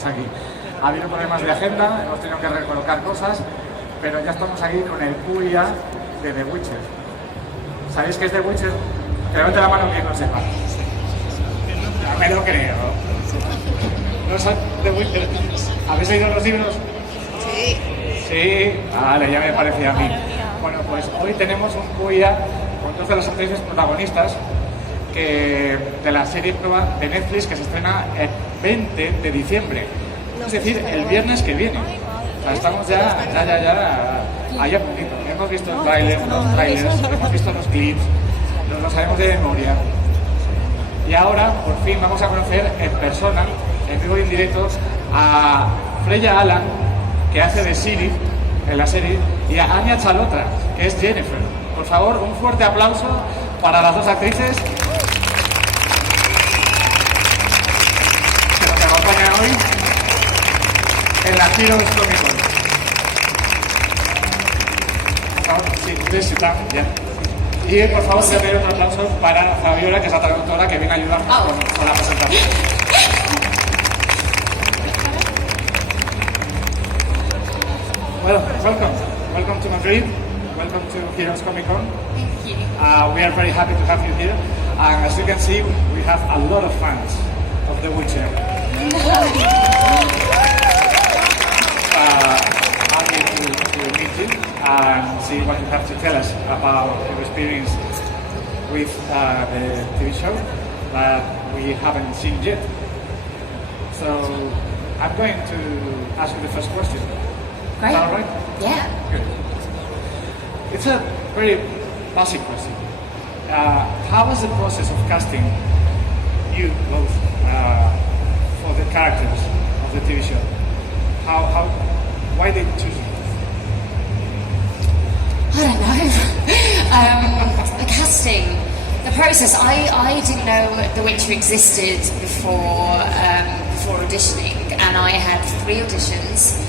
estamos aquí. Ha habido problemas de agenda, hemos tenido que recolocar cosas, pero ya estamos aquí con el QIA de The Witcher. ¿Sabéis qué es The Witcher? Que levante la mano quien no sepa. No me lo creo. ¿No son The Witcher? ¿Habéis leído los libros? Sí. Sí, vale, ya me parecía a mí. Bueno, pues hoy tenemos un QIA con dos de las actrices protagonistas de la serie de Netflix que se estrena el 20 de diciembre. Es decir, el viernes que viene. O sea, estamos ya ahí a puntito. Hemos visto el tráiler, los trailers, hemos visto los clips, nos lo sabemos de memoria. Y ahora, por fin, vamos a conocer en persona, en vivo y en directo, a Freya Allan, que hace de Siri en la serie, y a Anya Chalotra, que es Jennifer. Por favor, un fuerte aplauso para las dos actrices que nos acompañan hoy en la Heroes Comic Con. Por favor, sí, ustedes están ya. Y por favor, voy a pedir otro aplauso para Fabiola, que es la traductora que viene a ayudarnos con la presentación. Well, welcome to Madrid, welcome to Heroes Comic Con. Thank you. We are very happy to have you here, and as you can see, we have a lot of fans of The Witcher. I'm here to meet you and see what you have to tell us about your experience with the TV show that we haven't seen yet. So I'm going to ask you the first question. Great. Is that all right? Yeah. Good. It's a very basic question. How was the process of casting you both for the characters of the TV show? Why did you choose you? I don't know. The casting, the process. I didn't know The Witcher existed before auditioning, and I had 3 auditions.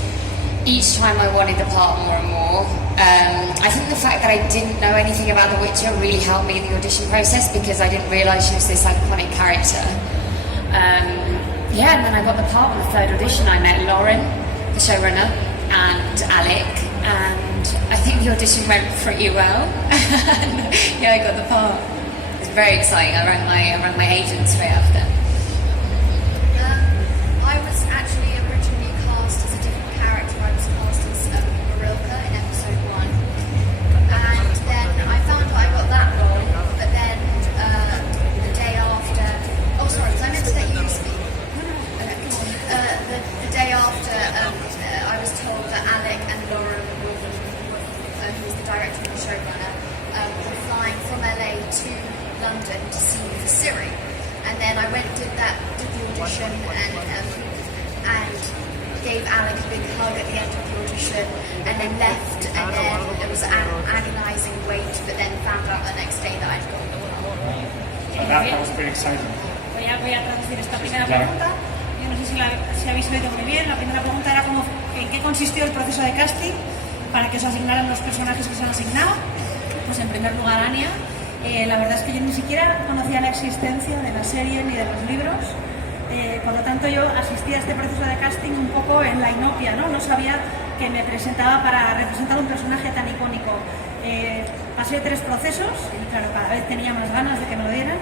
Each time I wanted the part more and more. I think the fact that I didn't know anything about The Witcher really helped me in the audition process because I didn't realise she was this iconic character. And then I got the part on the 3rd audition. I met Lauren, the showrunner, and Alec, and I think the audition went pretty well. I got the part. It was very exciting. I rang my agent straight after. I was actually originally cast as a different character. I was cast as Marilka in episode 1. And then I found out I got that role, but then the day after... Oh, sorry, was I meant to let you speak? The day after, I was told that Alec and Lauren, who was the director and the showrunner, were flying from LA to London to see me for Siri. And then I did the audition and gave Alec a big hug at the end of the audition, and then left, and then it was an agonising wait, but then found out the next day that I'd got the part. So that was pretty exciting. Voy a traducir esta primera pregunta. Yo no sé si habéis oído muy bien. La primera pregunta era en qué consistió el proceso de casting para que os asignaran los personajes que se han asignado. Pues en primer lugar Anya. La verdad es que yo ni siquiera conocía la existencia de la serie ni de los libros. Por lo tanto yo asistí a este proceso de casting un poco en la inopia, ¿no? No sabía que me presentaba para representar un personaje tan icónico. Pasé 3 procesos y claro, cada vez tenía más ganas de que me lo dieran.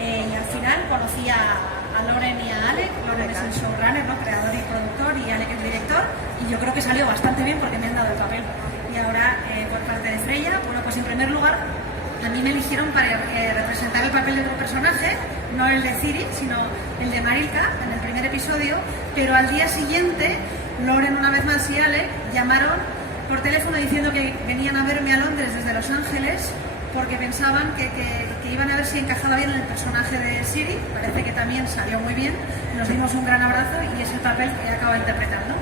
Y al final conocí a Lauren y a Alec. Lauren es el showrunner, ¿no? Creador y productor, y Alec es director, y yo creo que salió bastante bien porque me han dado el papel. Y ahora, por parte de Freya, bueno, pues en primer lugar, a mí me eligieron para representar el papel de otro personaje, no el de Ciri, sino el de Marilka, en el primer episodio, pero al día siguiente, Lauren una vez más y Alec llamaron por teléfono diciendo que venían a verme a Londres desde Los Ángeles porque pensaban que iban a ver si encajaba bien en el personaje de Siri. Parece que también salió muy bien, nos dimos un gran abrazo y es el papel que acabo interpretando.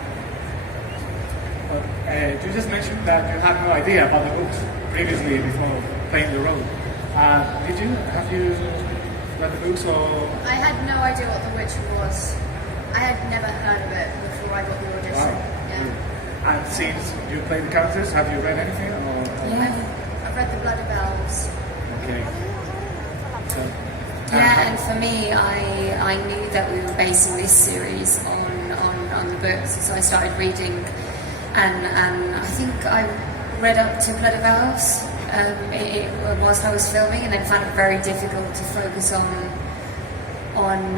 You just mentioned that you had no idea about the books previously before playing the role. Have you read the books or? I had no idea what The Witcher was. I had never heard of it before I got the audition. Wow. Yeah. And since you play the characters, have you read anything? Or? Yeah. I've read The Blood of Elves. Okay. So, Yeah, and for me, I knew that we were basing this series on on the books, so I started reading, and I think I read up to Blood of Elves whilst I was filming, and then found it very difficult to focus on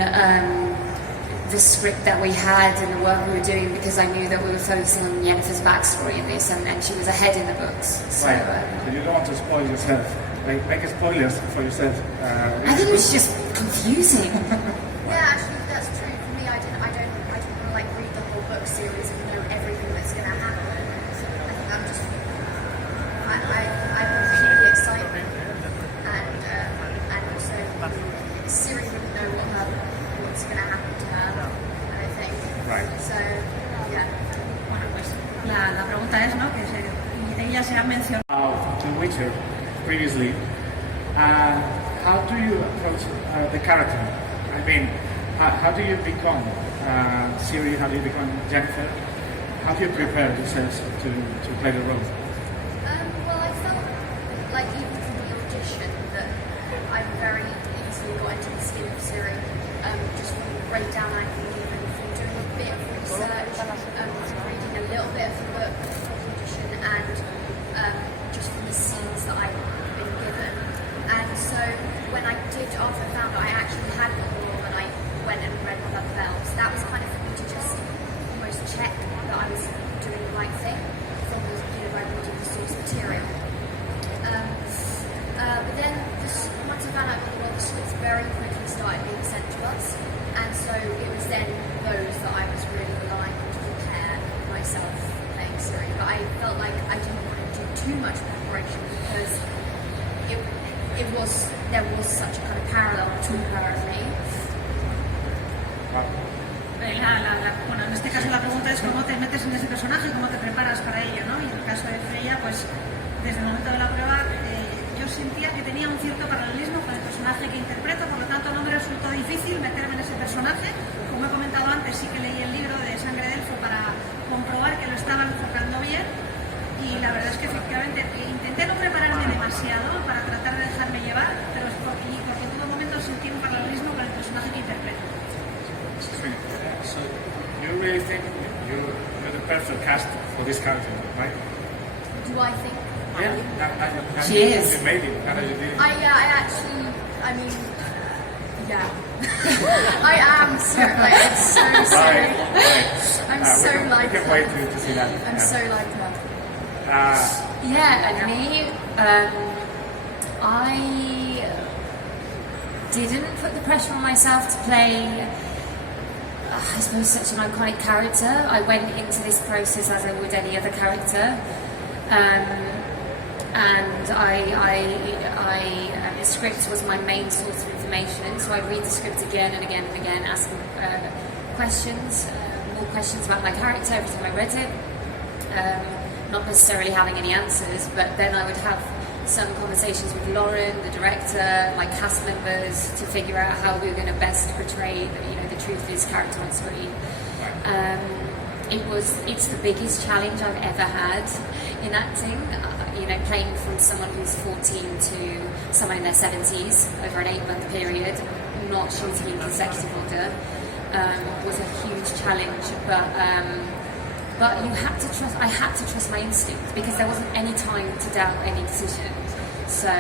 the script that we had and the work we were doing, because I knew that we were focusing on Yennefer's backstory in this, and she was ahead in the books. So, But you don't want to spoil yourself. Make spoilers for yourself. I think it was just confusing. Yeah, actually, that's true. For me, I don't want to like read the whole book series and know everything that's going to happen. So I think I'm completely excited, and also Siri wouldn't know what's going to happen to her. I don't think. Right. So yeah. Bueno, pues la pregunta es, ¿no? Que ella se ha mencionado. The Witcher previously. How do you approach the character? I mean, how do you become Ciri? How do you become Jennifer? How do you prepare yourselves to play the role? Well, I felt like even from the audition that I very easily got into the skin of Ciri, just from the breakdown I can give, and from doing a bit of research, reading a little bit of the book before the audition, and just from the scenes that I've been given. And so when I did, after I found out I actually had got the role, and I went and read Blood of Elves, that was kind of for me to just almost check that I was doing the right thing from the, by reading the source material. But then, once I found out the role, the scripts very quickly started being sent to us, and so it was then those that I was really relying on to prepare myself playing Ciri. But I felt like I didn't want to do too much preparation, because there was such a kind of parallel between her and me. Bueno, en este caso la pregunta es cómo te metes en ese personaje, cómo te preparas para ello, ¿no? Y en el caso de Freya, pues desde el momento de la prueba yo sentía que tenía un cierto paralelismo con el personaje que interpreto, por lo tanto no me resultó difícil meterme en ese personaje. Como he comentado antes, sí que leí el libro de Sangre de Elfo para comprobar que lo estaba enfocando bien, y la verdad es que efectivamente intenté no prepararme demasiado para tratar de dejarme llevar, pero es porque en todo momento sentí un paralelismo con el personaje que interpreto. So you really think you're the perfect cast for this character, right? Do I think? Yeah, She is. You made it. Now that you did it. I mean, yeah. I am so, like, it's so silly. Right. I'm so like we can her. wait to see that. I'm so like her. Yeah, and me, I didn't put the pressure on myself to play, I suppose, such an iconic character. I went into this process as I would any other character, and the script was my main source of information. So I'd read the script again and again and again, asking questions, more questions about my character every time I read it. Not necessarily having any answers, but then I would have some conversations with Lauren, the director, my cast members, to figure out how we were going to best portray, the truth of this character on screen. It's the biggest challenge I've ever had in acting. Playing from someone who's 14 to someone in their 70s over an 8-month period, not shooting in consecutive order, was a huge challenge. But you had to trust. I had to trust my instinct, because there wasn't any time to doubt any decision. So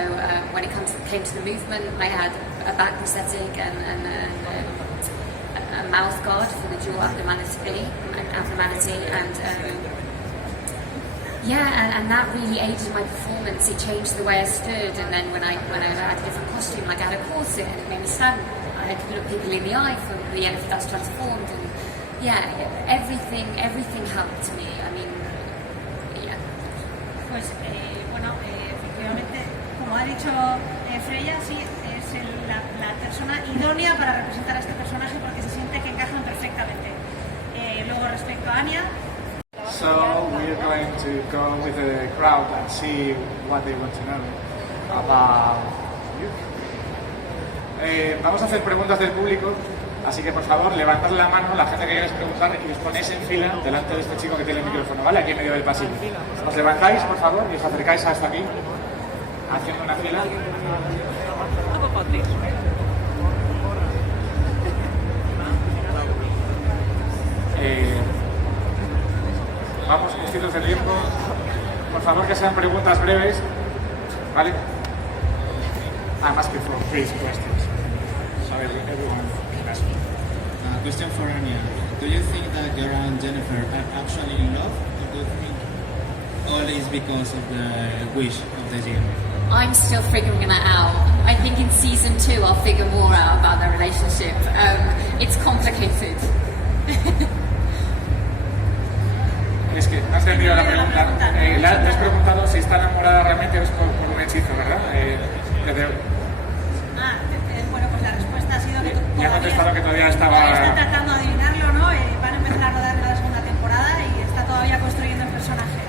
when it came to the movement, I had a back prosthetic and a mouth guard for the dual abnormality, and that really aided my performance. It changed the way I stood, and then when I had a different costume, like I had a corset, and it made me stand. I could look people in the eye for the Yennefer that's transformed, and everything helped me. I mean, yeah. Pues bueno, efectivamente, como ha dicho Freya, sí, es la persona idónea para representar a este personaje, porque se siente que encajan perfectamente. Luego, respecto a Anya. So we're going to go with the crowd and see what they want to know about you. Vamos a hacer preguntas del público, así que por favor levantad la mano la gente que queráis preguntar y os ponéis en fila delante de este chico que tiene el micrófono, ¿vale? Aquí en medio del pasillo. Os levantáis, por favor, y os acercáis hasta aquí, haciendo una fila. vamos justitos de tiempo. Por favor, que sean preguntas breves, ¿vale? Además que for face questions. So everyone can ask. Question for Anya. Do you think that Gara and Jennifer are actually in love? Or do you think all is because of the wish of the GM? I'm still figuring that out. I think in season 2 I'll figure more out about their relationship. It's complicated. Es que no has entendido la pregunta. Le has preguntado si está enamorada realmente o es por un hechizo, ¿verdad? Bueno, pues la respuesta ha sido que ya he contestado que todavía estaba... Está tratando de adivinarlo, ¿no? Van a empezar a rodar la segunda temporada y está todavía construyendo el personaje.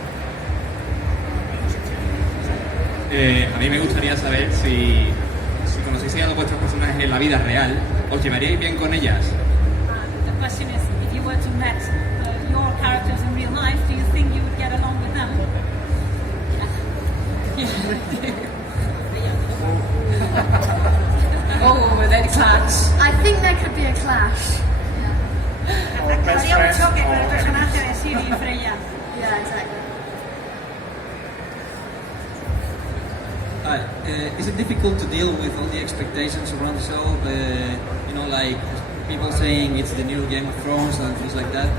A mí me gustaría saber si conocéis a vuestros personajes en la vida real, ¿os llevaríais bien con ellas? The question is, if you were to meet your characters in real life, do you think you would get along with them? Oh, they'd clash. I think there could be a clash. Habría un choque con el personaje de Siri y Freya. Yeah, exactly. Is it difficult to deal with all the expectations around the show? You know, like people saying it's the new Game of Thrones and things like that.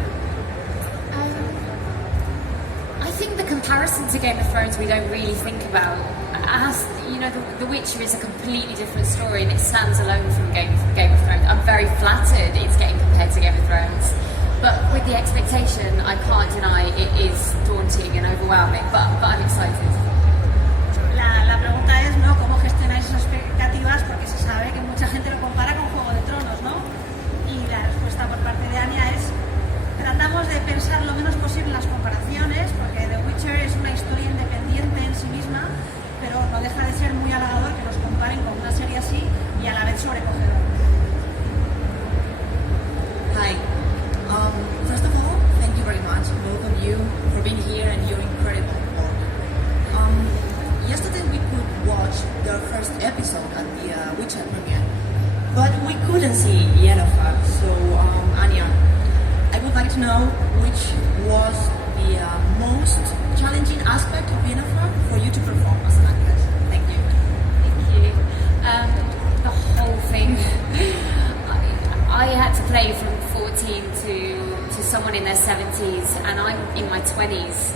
I think the comparison to Game of Thrones we don't really think about. As you know, The Witcher is a completely different story and it stands alone from Game of Thrones. I'm very flattered it's getting compared to Game of Thrones, but with the expectation, I can't deny it is daunting and overwhelming. But I'm excited. La pregunta es, ¿no? ¿Cómo gestionáis esas expectativas? Porque se sabe que mucha gente lo compara con Juego de Tronos, ¿no? Y la respuesta por parte de Anya es: tratamos de pensar lo menos posible en las comparaciones, porque The Witcher es una historia independiente en sí misma, pero no deja de ser muy halagador que nos comparen con una serie así y a la vez sobrecogedor. Hi. First of all, thank you very much, both of you, for being here and your incredible work. Yesterday we could watch the first episode at the Witcher premiere, but we couldn't see Yennefer. So, Anya, I would like to know which was the most challenging aspect of Yennefer for you to perform as an actress. Thank you. Thank you. The whole thing. I had to play from 14 to someone in their 70s, and I'm in my 20s.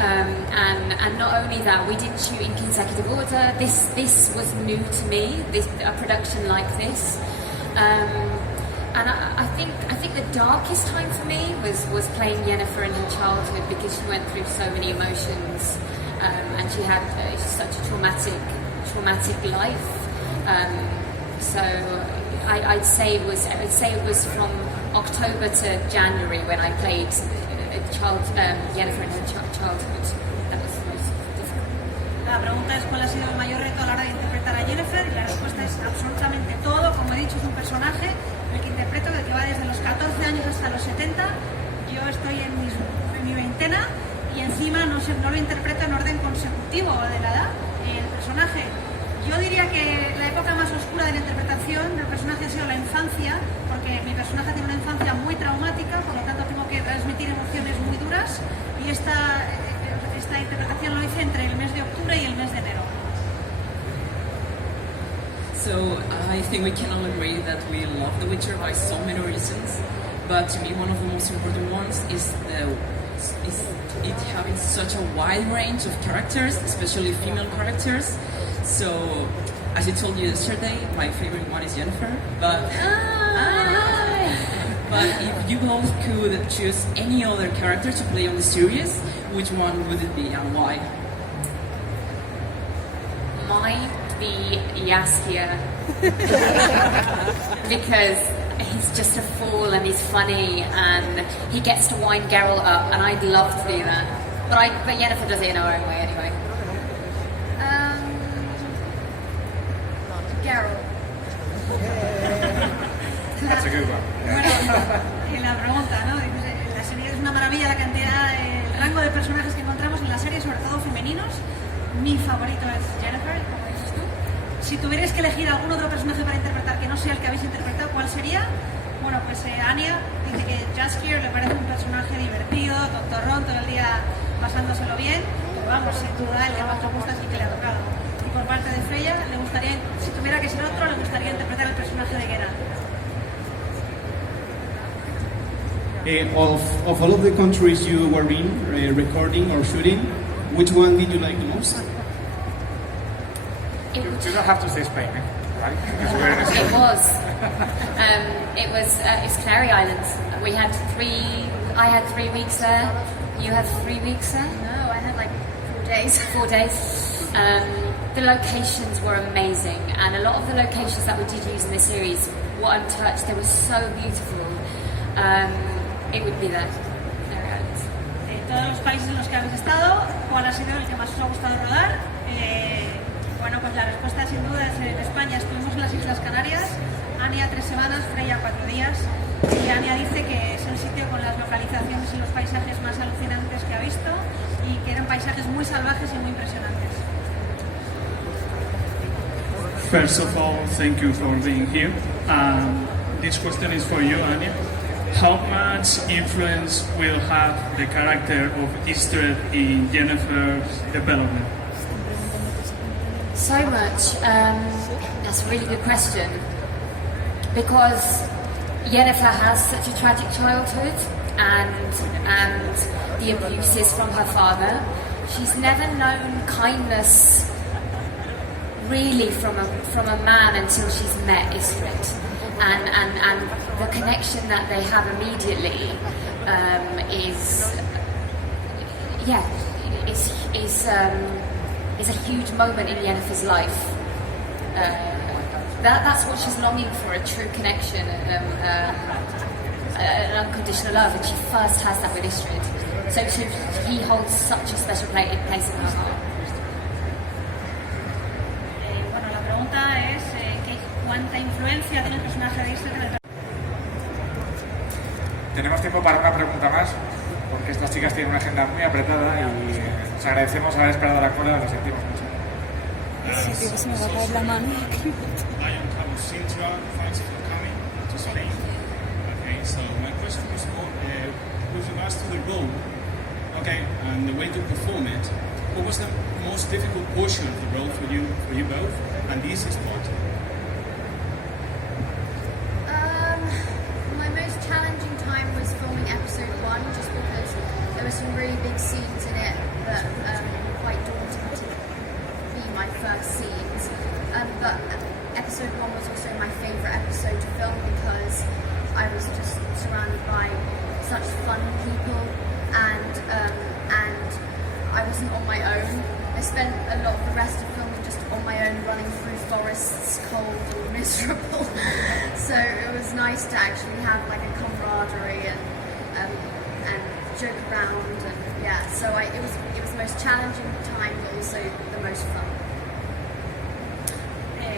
And not only that, we didn't shoot in consecutive order. This was new to me. A production like this. And I think the darkest time for me was playing Yennefer in her childhood, because she went through so many emotions, and she had such a traumatic life. So I'd say it was from October to January when I played Yennefer in her childhood. That was the most difficult. La pregunta es cuál ha sido el mayor reto a la hora de interpretar a Yennefer, y la respuesta es absolutamente todo. Como he dicho, es un personaje el que interpreto, el que va desde los 14 años hasta los 70. Yo estoy en mi veintena y encima no lo interpreto en orden consecutivo de la edad. El personaje, yo diría que la época más oscura de la interpretación del personaje ha sido la infancia, porque mi personaje tiene una infancia muy traumática, por lo tanto tengo que transmitir emociones muy duras, y esta interpretación lo hice entre el mes de octubre y el mes de enero. So I think we can all agree that we love The Witcher by so many reasons, but to me one of the most important ones is it having such a wide range of characters, especially female characters. So, as I told you yesterday, my favorite one is Yennefer, but if you both could choose any other character to play on the series, which one would it be and why? Might be Jaskier. Because he's just a fool and he's funny and he gets to wind Geralt up, and I'd love to do that. But Yennefer does it in her own way anyway. Geralt. That's a good one. Bueno, la pregunta, ¿no? La serie es una maravilla, la cantidad, el rango de personajes que encontramos en la serie, sobre todo femeninos. Mi favorito es Yennefer, como dices tú. Si tuvierais que elegir algún otro personaje para interpretar que no sea el que habéis interpretado, ¿cuál sería? Bueno, pues Anya dice que Jaskier le parece un personaje divertido, tontorrón, todo el día pasándoselo bien, pero vamos, sin duda el que más le gusta es el que le ha tocado. Y por parte de Freya, le gustaría, si tuviera que ser otro, le gustaría interpretar el personaje de Geralt. Of all of the countries you were in, recording or shooting, which one did you like the most? You don't have to say Spain, right? It's Canary Islands. I had 3 weeks there. You had 3 weeks there? No, I had like 4 days. 4 days. The locations were amazing, and a lot of the locations that we did use in the series were untouched. They were so beautiful. It would be there. Canary Islands. Todos los países en los que habéis estado, ¿cuál ha sido el que más os ha gustado rodar? Bueno, pues la respuesta sin duda es en España. Estuvimos en las Islas Canarias, Anya 3 semanas, Freya 4 días, y Anya dice que es el sitio con las localizaciones y los paisajes más alucinantes que ha visto, y que eran paisajes muy salvajes y muy impresionantes. First of all, thank you for being here. This question is for you, Anya. How much influence will have the character of Easter in Jennifer's development? So much. That's a really good question. Because Jennifer has such a tragic childhood and the abuses from her father. She's never known kindness really from a man until she's met Istrid. And the connection that they have immediately is a huge moment in Yennefer's life. That's what she's longing for, a true connection, an unconditional love, and she first has that with Istrid. So he holds such a special place in her heart. Bueno, la pregunta es ¿cuánta influencia tiene el personaje de Istrid en el... Tenemos tiempo para una pregunta más, porque estas chicas tienen una agenda muy apretada y os agradecemos haber esperado la cola, lo sentimos mucho. Sí, que se me va a caer la mano. Sintra, thanks for coming to Spain. Okay, so my question is more with regards to the role, okay, and the way to perform it. What was the most difficult portion of the role for you both, and the easiest part? My most challenging time was filming episode 1, just because there were some really big scenes in it that were quite daunting to be my first scenes. But episode 1 was also my favourite episode to film because I was just surrounded by such fun people and I wasn't on my own. I spent a lot of the rest of filming just on my own, running through forests, cold and miserable. So it was nice to actually have like a camaraderie and joke around and yeah. So it was the most challenging time, but also the most fun.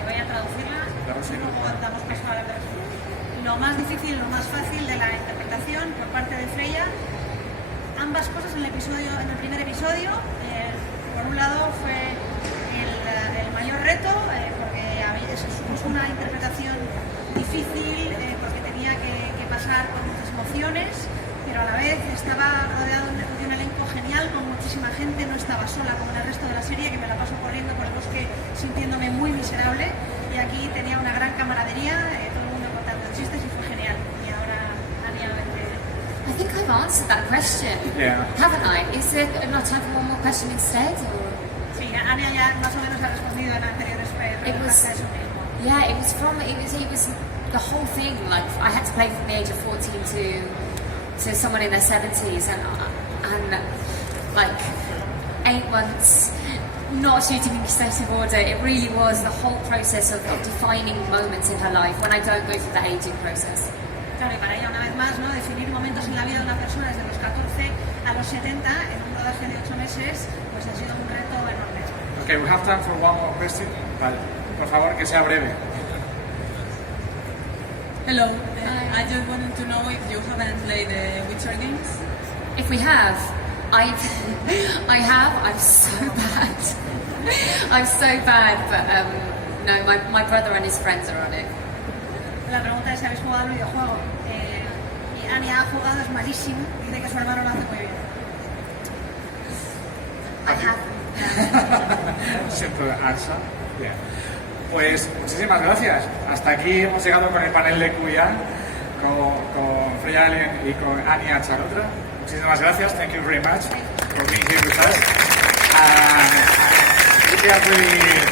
Voy a traducirla, luego damos paso a la traducción. Lo más difícil, lo más fácil de la interpretación por parte de Freya, ambas cosas en el primer episodio. Por un lado fue el mayor reto, porque supuso una interpretación difícil, porque tenía que pasar por muchas emociones, pero a la vez estaba rodeado de un elenco genial, con muchísima gente, no estaba sola como en el resto de la serie, que me la paso corriendo por el bosque sintiéndome muy miserable, y aquí tenía una gran camaradería, todo el mundo contando chistes y fue genial. Y ahora Anya, I think I've answered that question, haven't I? Is there not time for one more question instead? Or? Sí, Anya ya más o menos ha respondido en anteriores preguntas a eso mismo. Yeah, it was the whole thing. Like I had to play from the age of 14 to someone in their 70s, and like 8 months not shooting in excessive order. It really was the whole process of defining moments in her life when I don't go through that aging process. Claro, y para ella una vez más, ¿no? Definir momentos en la vida de una persona desde los 14 a los 70 en un rodaje de 8 meses, pues ha sido un reto enorme. Okay, we have time for one more question. Vale, por favor, que sea breve. Hello, I just wanted to know if you haven't played the Witcher games. If we have, I have. I'm so bad. I'm so bad, but no, my brother and his friends are on it. La pregunta es si habéis jugado al videojuego. Y Anya ha jugado, es malísimo, dice que su hermano lo hace muy bien. I haven't. Simple answer. Bien. Pues muchísimas gracias. Hasta aquí hemos llegado con el panel de QA con Freya Allan y con Anya Chalotra. Muchísimas gracias. Thank you very much for being here with us. We are really